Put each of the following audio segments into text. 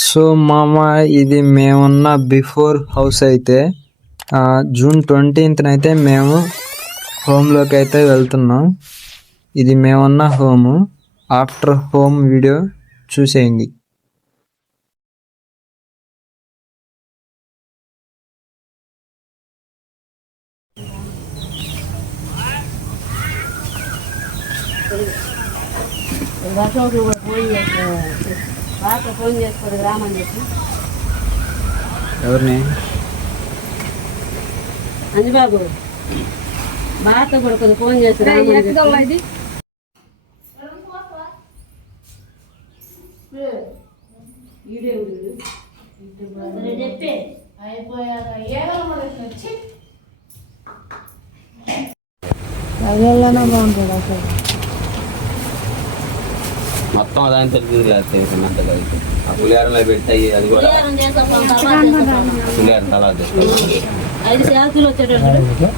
So మామ, ఇది మేమున్న బిఫోర్ హౌస్ అయితే జూన్ 20th అయితే మేము హోమ్లోకి అయితే వెళ్తున్నాం. ఇది మేమున్న హోము. ఆఫ్టర్ హోమ్ వీడియో చూసేయండి. ఎవరిని? అంజబాబు బాగా కూడా కొంచెం ఫోన్ చేసి బాగుంటాడు అసలు. మొత్తం అదాని తెలిసిందంతగా అయితే ఆ పులిహారంలో పెట్టాయి. అది కూడా పులిహారం తర్వాత 5 శాఖలు వచ్చేటప్పుడు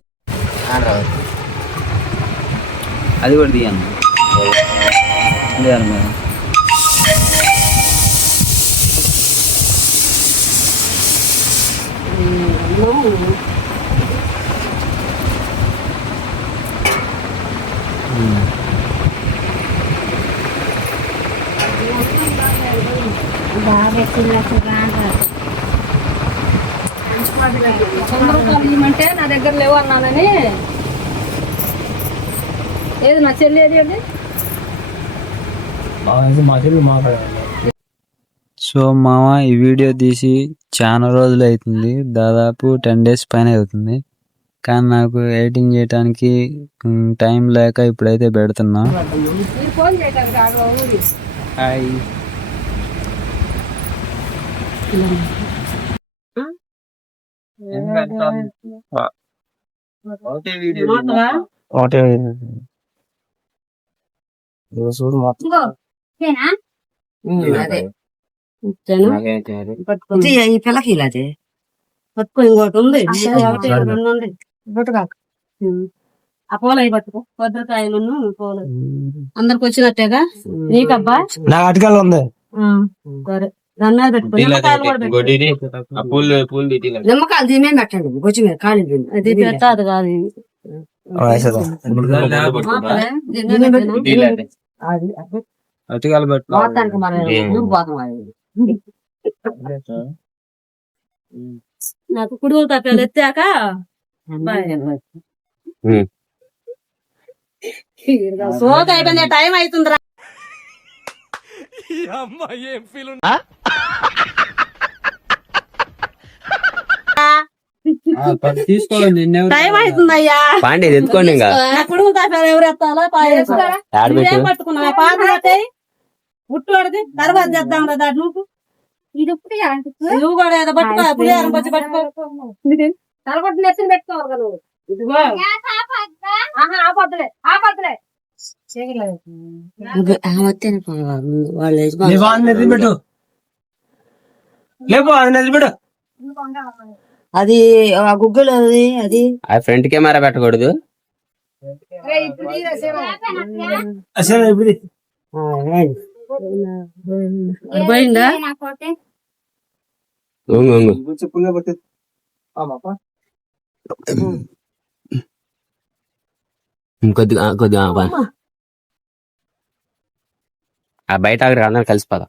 అది కూడా తీయను పులిహారం మేడం. అంటే నా దగ్గర లేవు అన్నానని. ఏది నా చెల్లి ఏది అది? సో మామ, ఈ వీడియో తీసి చాలా రోజులు అవుతుంది, దాదాపు 10 days పైన అవుతుంది. కానీ నాకు ఎడిటింగ్ చేయడానికి టైం లేక ఇప్పుడైతే పెడుతున్నా. హాయ్. ఈ పిల్లకి ఇలాగే పట్టుకో. ఇంకోటి ఉంది, రెండు ఉంది. ఆ పూల అవి పట్టుకో. కొబ్బరికాయలు పూలు అందరికి వచ్చినట్టేగా నీకబ్బా. అటుకాలు ఉంది. సరే, దాన్ని పెట్టుకో. నిమ్మకాయలు దీని పెట్టండి. కొంచెం ఖాళీ అది పెట్టాదు కాదు. అటుకాలు పెట్టు. నాకు కుడుగులు తప్పాలు ఎత్తాక సోక అయిపోయింది. టైం అవుతుందిరా. టైం అవుతుందయ్యా. పాండి ఎత్తుకోండి. ఇంకా కుడుగులు తప్పాలు ఎవరు ఎత్తాలో పట్టుకున్నా. పాత ఉట్టు పడితే తర్వాత చేద్దాం కదా. నువ్వు నువ్వు కూడా ఏదో పట్టుకో. పులిహారం వచ్చి పట్టుకో. తలపట్టు నెత్తిని పెట్టుకోవాలి కదా నువ్వు. ఇదిగో ఆపద్దులే ఆపద్దులే. అది గుగ్గులు అది ఫ్రంట్ కెమెరా పెట్టకూడదు. పోయిందా? కొద్దిగా కొద్దిగా ఆ బయట అందరూ కలిసిపోదా.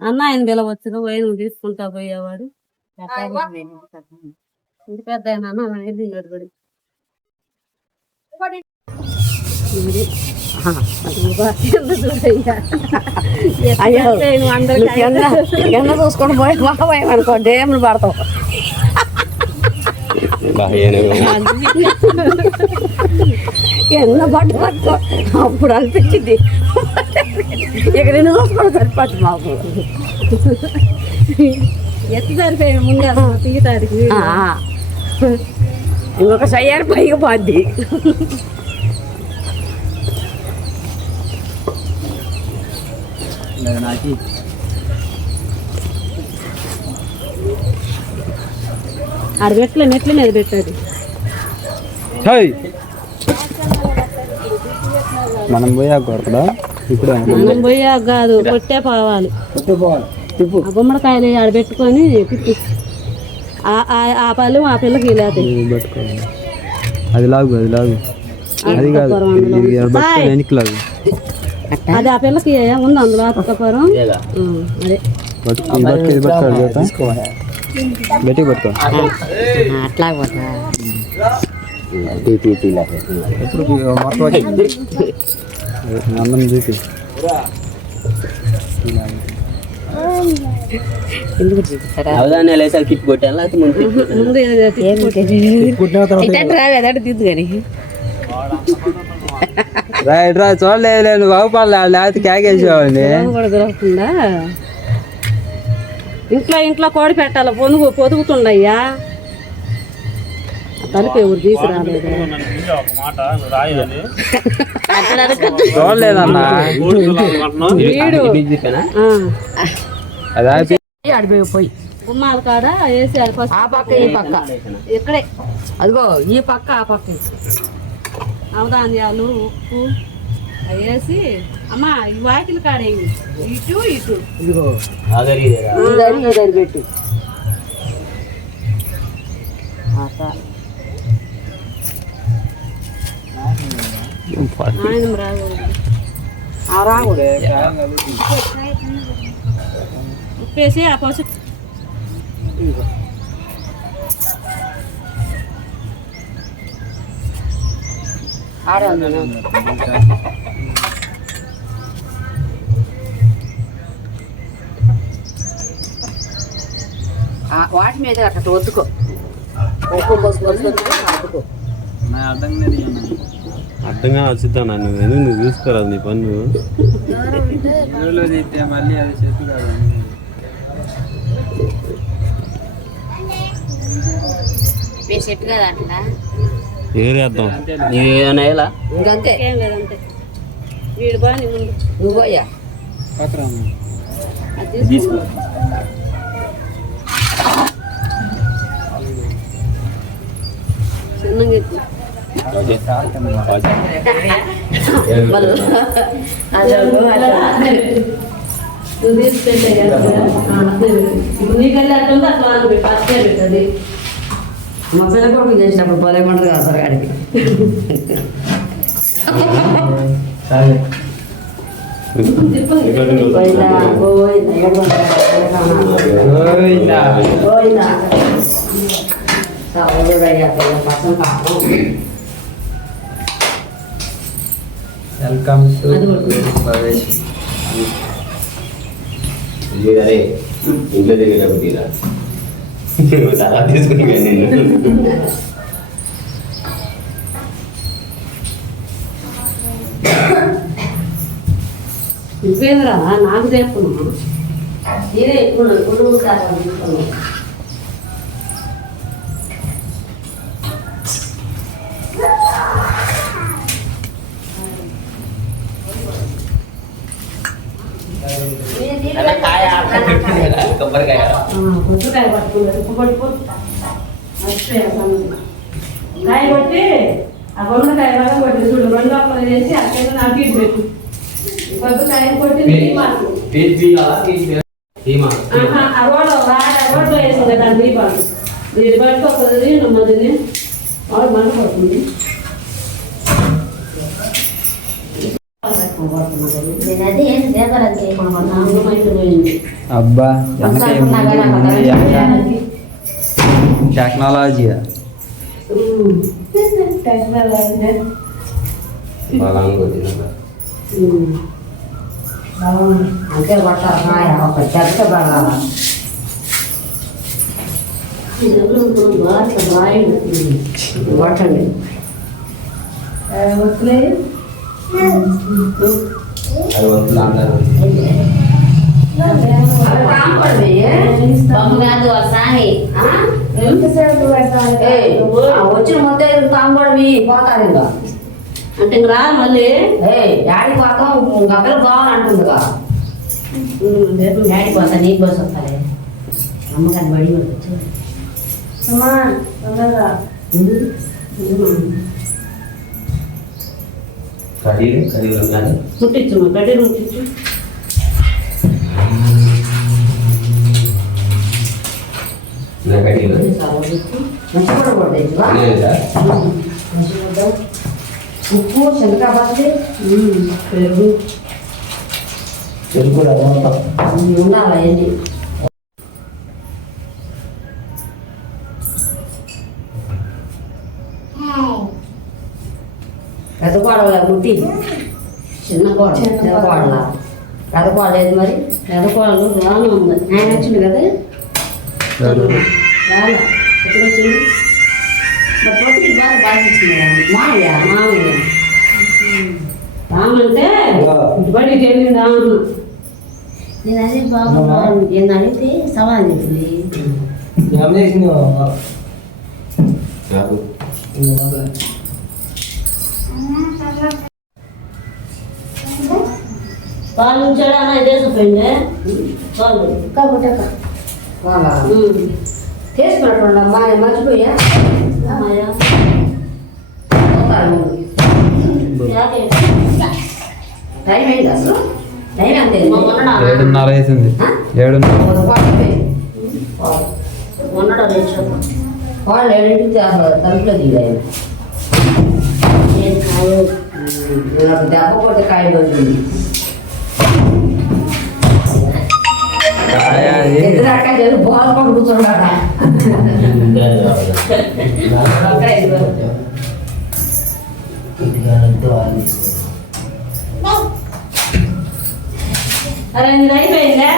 అన్న ఆయన పిలవచ్చుగా. పోయి నువ్వు తీసుకుంటా పోయేవాడు. ఇంటి పెద్ద ఆయన ఎన్న చూసుకొని పోయి పోయాం అనుకో, డేములు పడతావు. ఎన్న పట్టు పట్టుకో. అప్పుడు అనిపించింది ఇక నేను చూసుకోవడం సరిపట్టు మాకు. ఎత్తు సరిపోయాను ముందు తీయటానికి. ఇంకొక సయ్యారు పైకి పోద్ది. నాకు ఆడ పెట్టలే మెట్ల మీద పెట్టాడు. మనం పోయాక కొడతా ఇప్పుడు మనం పోయాక కాదు, కొట్టే పోవాలి. ఆ గుమ్మడికాయలు ఆడ పెట్టుకొని తిప్పి ఆ పళ్ళు ఆ పిల్లకి లేతాయి. పట్టుకోవాలి. అది లాగు అది లాగు అది కాదు వెనక్కి లాగు. అది ఆ పిల్లకి ఉంది అందులో అతకపురం. అదే గట్టి పట్టుకో. అట్లా అందరం చూపి. అవదాన్ని లేసా కిట్ కొట్టాను లేకపోతే ముందు తీద్దు కానీ రైట్ రా చూడలేదు బాగుపడలే లేకపోతే కేకేసేవాడిని. కూడా దొరకకుండా ఇంట్లో కోడి పెట్టాలి. పొదుగుతుండయ్యా తలుపు ఎవరు తీసుకురాలేదు. చూడలేదన్నా పోయి గుమ్మాల కాడ వేసి ఆ పక్క ఈ పక్క ఇక్కడే అదిగో ఈ పక్క ఆ పక్క నవధాన్యాలు ఉప్పు అవి వేసి అమ్మా ఈ వాకిలి కాడేవి ఇటు ఇటు పెట్టి ఆయన రాకూడదు ఉప్పేసి ఆ పసు ఆడే వాటి మీద అట్లా ఒత్తుకో అర్థంగా వచ్చిద్దాం నువ్వు చూసుకోరాదు నీ పన్ను మళ్ళీ అది చెప్పు కాదు. సెట్ కదా అట్లా ఏరేద్దాం నీవేమైనా వేయాలా? ఇంకంతే ఏం లేదంటే వీడు బాగా ముందు నువ్వు పోయా అది తీసుకో చిన్నగా ఎత్తి నువ్వు తీసుకెళ్తే ఇప్పుడు నీకెళ్ళి అట్లా అట్లా ఫస్ట్ పెట్టది. మా పిల్ల కొడుకు చేసినప్పుడు పదేమంటారు కదా సార్ గాడికి వెల్కమ్ టు ప్రవేశ్. ఇంట్లో దగ్గర చాలా తీసుకుని నువ్వేంద్రా నాకు చెప్పును నేనే ఎక్కువ కొబ్బరికాయ కొట్టుకాయ పట్టుకున్నారు ఉప్పు పట్టుకో కాయ కొట్టి ఆ కొమ్మకాయ బాగా కొట్టి చూడు రెండు అప్పలు చేసి అక్కడ నాకు ఇటు పెట్టు కొట్టుకాయ కొట్టి రోడ్లో వేసింది దాని దీపాలు దీని పట్టుకోకూడదు నమ్మదిని వాడు మంట పడుతుంది. అబ్బా టెక్నాలజీ అంతే పట్టాలి ఒక చెత్త పడాలి పట్టండి వస్తున్నాయి వచ్చిన మొత్తం తాంబడి పోతారు ఇంకా అంటే రా మళ్ళీ యాడి పోతాం గక్కలు కావాలంటుందిగా డాడీ పోతా నీకు బస్ వస్తాలే అమ్మగారిని బడి వచ్చి అమ్మా తొందరగా ముట్టించు కడ్డీ ముట్టించు ఉప్పు శనగపప్పు పెరుగు ఉండాలి అవన్నీ పెద్ద కోడల కుట్టి చిన్న కోడ పెద్ద కోడల పెద్ద కోడ లేదు మరి పెద్ద కోడలు రాను ఉంది ఆయన వచ్చింది కదా రాలా ఎప్పుడు వచ్చింది మరి పొత్తికి బాగా బాగా ఇచ్చింది మామయ్య మామయ్య రామంటే బడికి వెళ్ళింది రాను నేను అదే బాబు నేను అడిగితే సమాధానం చెప్పింది పాలు ఉంచాడా దేశపోయింది పాలు చేసుకున్నట్టు అమ్మా మర్చిపోయా టైం అయింది అసలు టైం అంతే 7:30 అవుతుంది 7:30 మొన్నడ వాళ్ళు 7ంటికి తలుపులో దిగాయి దెబ్బ కొట్టి కాయ పడుతుంది ఇద్దరు అక్క చెల్లి బాల్ పడి కూర్చున్నాడా అరే ఇది అయిపోయిందా